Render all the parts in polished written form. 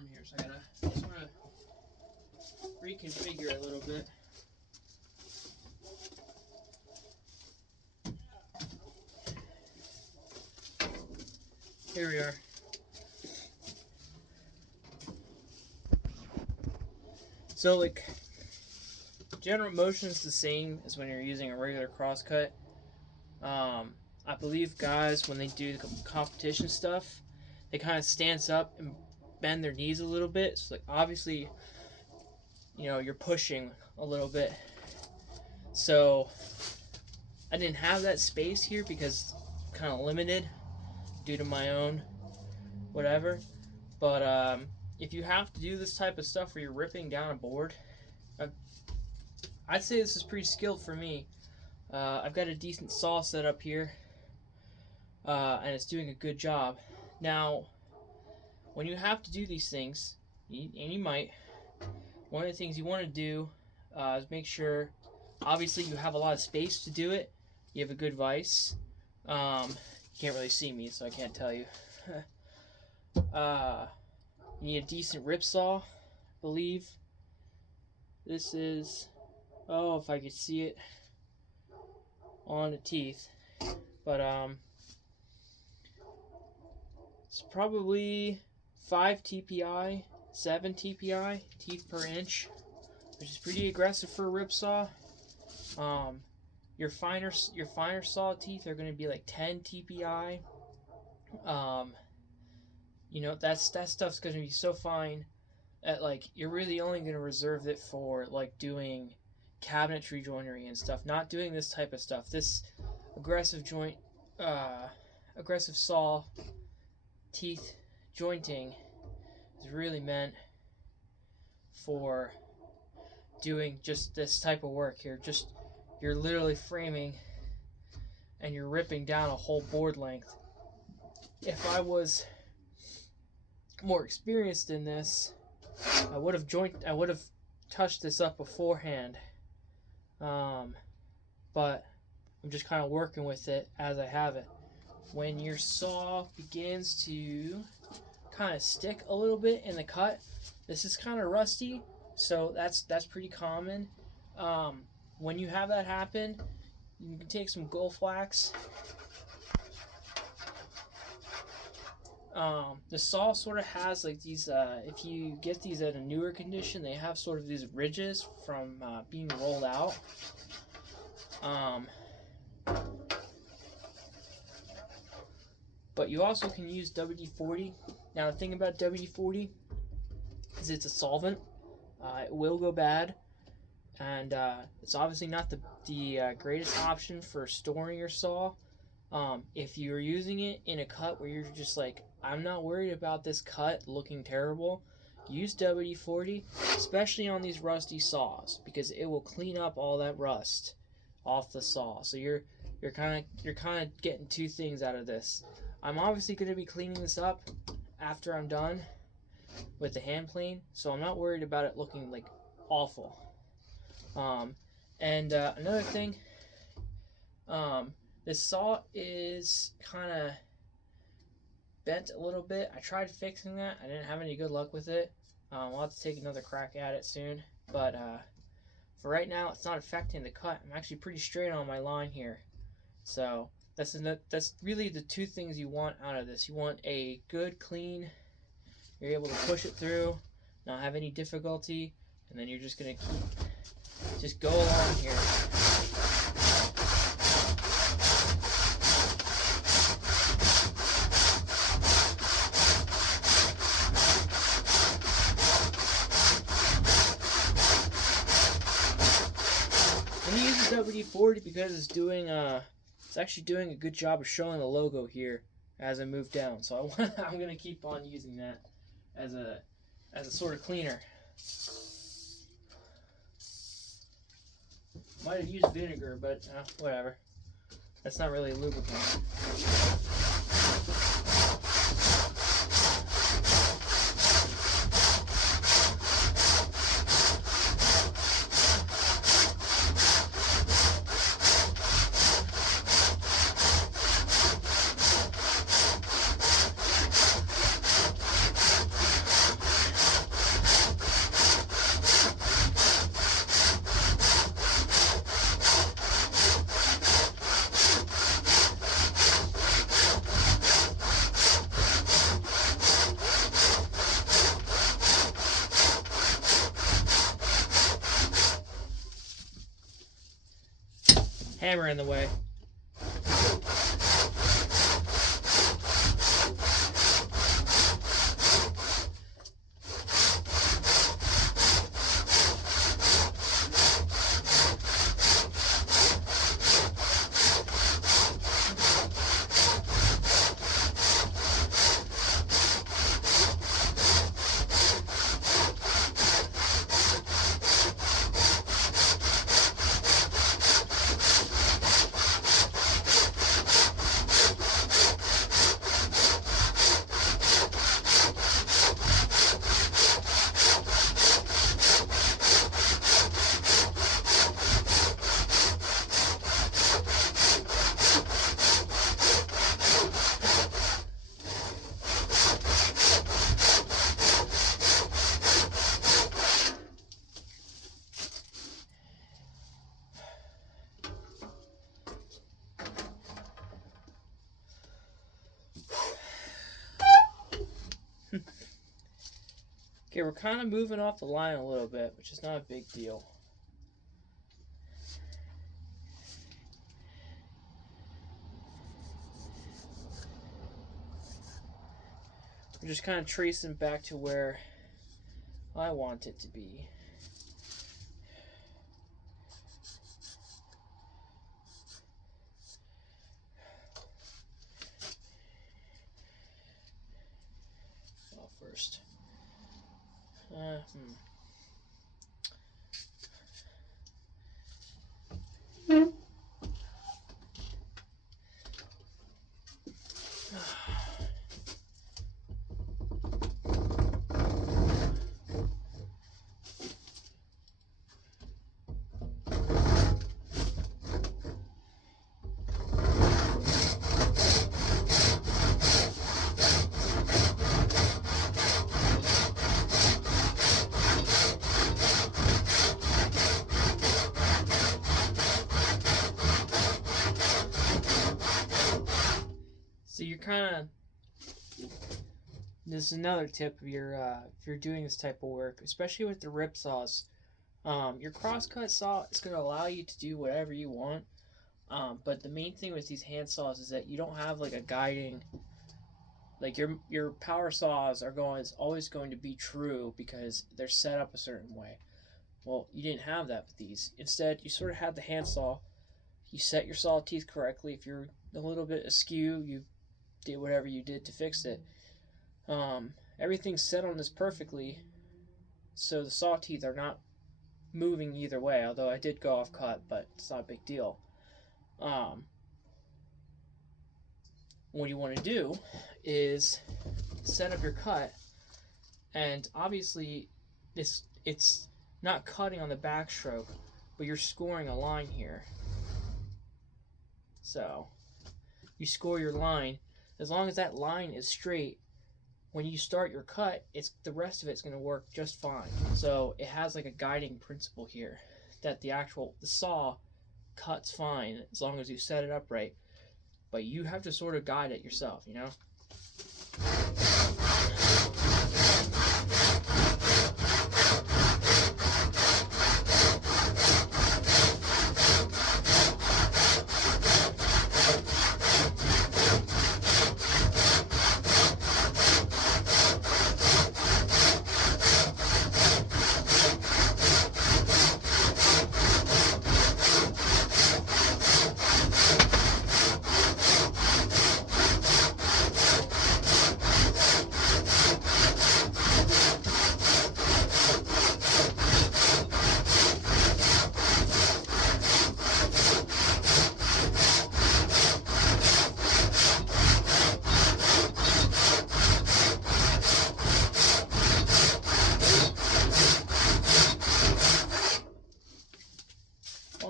room here, so I gotta sort of reconfigure it a little bit. Here we are. So, like, general motion is the same as when you're using a regular crosscut. I believe guys, when they do the competition stuff, they kind of stance up and bend their knees a little bit. So, like, obviously, you know, you're pushing a little bit. So, I didn't have that space here because kind of limited due to my own whatever. But if you have to do this type of stuff where you're ripping down a board, I'd say this is pretty skilled for me. I've got a decent saw set up here, and it's doing a good job. Now, when you have to do these things, and you might, one of the things you want to do is make sure, obviously, you have a lot of space to do it. You have a good vise. You can't really see me, so I can't tell you. You need a decent rip saw, I believe. This is, oh, if I could see it on the teeth. But, it's probably 5 TPI, 7 TPI, teeth per inch, which is pretty aggressive for a rip saw. Your finer saw teeth are going to be like 10 TPI. You know, that stuff's going to be so fine that, like, you're really only going to reserve it for, like, doing cabinetry joinery and stuff, not doing this type of stuff. This aggressive saw teeth jointing is really meant for doing just this type of work here. Just, you're literally framing and you're ripping down a whole board length. If I was more experienced in this, I would have touched this up beforehand. But I'm just kind of working with it as I have it. When your saw begins to kind of stick a little bit in the cut, this is kind of rusty, so that's pretty common. When you have that happen, you can take some Gulf wax. The saw sort of has like these, if you get these at a newer condition, they have sort of these ridges from being rolled out. But you also can use WD-40. Now the thing about WD-40 is it's a solvent. It will go bad, and it's obviously not the greatest option for storing your saw. If you're using it in a cut where you're just like, I'm not worried about this cut looking terrible, use WD-40, especially on these rusty saws, because it will clean up all that rust off the saw. So you're kind of getting two things out of this. I'm obviously going to be cleaning this up after I'm done with the hand plane, so I'm not worried about it looking like awful. Another thing, this saw is kind of bent a little bit. I tried fixing that. I didn't have any good luck with it. I'll have to take another crack at it soon. But for right now, it's not affecting the cut. I'm actually pretty straight on my line here. So that's really the two things you want out of this. You want a good, clean, you're able to push it through, not have any difficulty, and then you're just going to just go along here. And you use the WD-40 because it's actually doing a good job of showing the logo here as I move down. So I'm going to keep on using that as a sort of cleaner. Might have used vinegar, but whatever. That's not really a lubricant. hammer in the way. Okay, we're kind of moving off the line a little bit, which is not a big deal. We're just kind of tracing back to where I want it to be. Well, first. So you're kind of, this is another tip if you're doing this type of work, especially with the rip saws. Your crosscut saw is going to allow you to do whatever you want, but the main thing with these hand saws is that you don't have like a guiding, like your power saws are always going to be true because they're set up a certain way. Well, you didn't have that with these. Instead, you sort of had the handsaw. You set your saw teeth correctly. If you're a little bit askew, you did whatever you did to fix it. Everything's set on this perfectly, so the saw teeth are not moving either way, although I did go off cut, but it's not a big deal. What you want to do is set up your cut, and obviously it's not cutting on the backstroke, but you're scoring a line here. So you score your line. As long as that line is straight, when you start your cut, the rest of it's going to work just fine. So it has like a guiding principle here that the saw cuts fine as long as you set it up right. But you have to sort of guide it yourself, you know?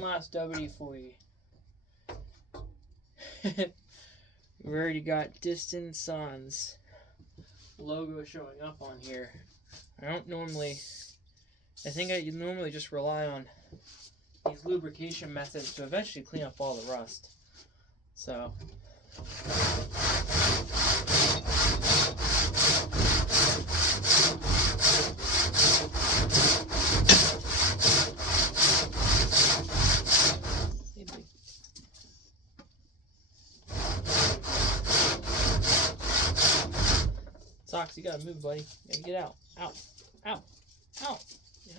Last WD-40. We've already got Disston Sans logo showing up on here. I think I normally just rely on these lubrication methods to eventually clean up all the rust. So box. You gotta move, buddy. You gotta get out. Out. Out. Out. Yeah.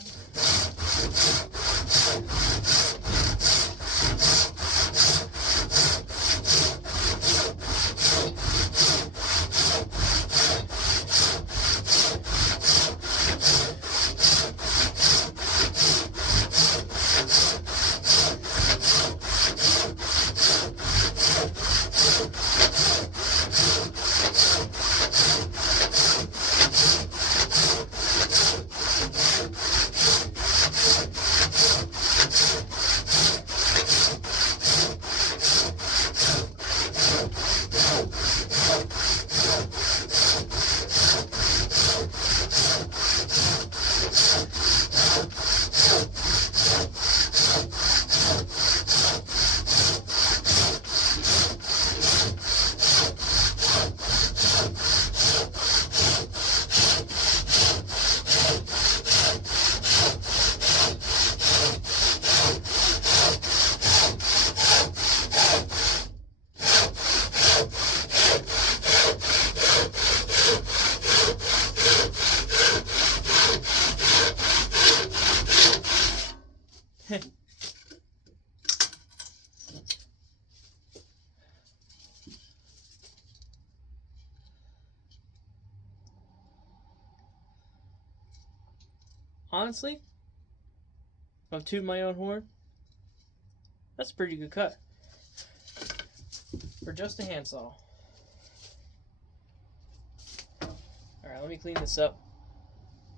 Honestly, if I'm tooting my own horn, that's a pretty good cut for just a handsaw. Alright, let me clean this up,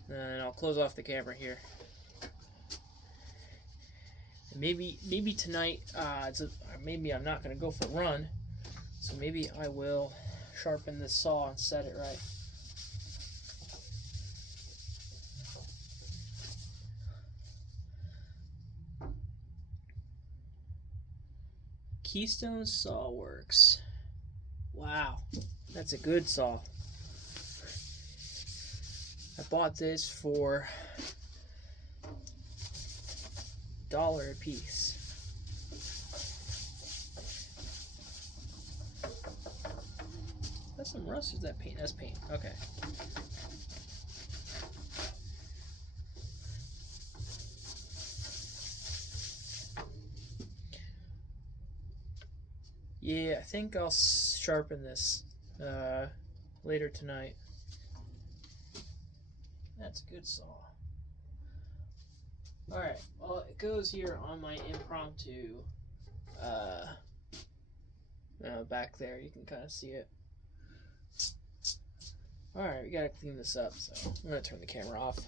and I'll close off the camera here. And maybe tonight, maybe I'm not going to go for a run, so maybe I will sharpen this saw and set it right. Keystone Saw Works. Wow, that's a good saw. I bought this for $1 a piece. That's some rust. Is that paint? That's paint. Okay. Yeah, I think I'll sharpen this later tonight. That's a good saw. Alright, well, it goes here on my impromptu back there. You can kind of see it. Alright, we gotta clean this up, so I'm gonna turn the camera off.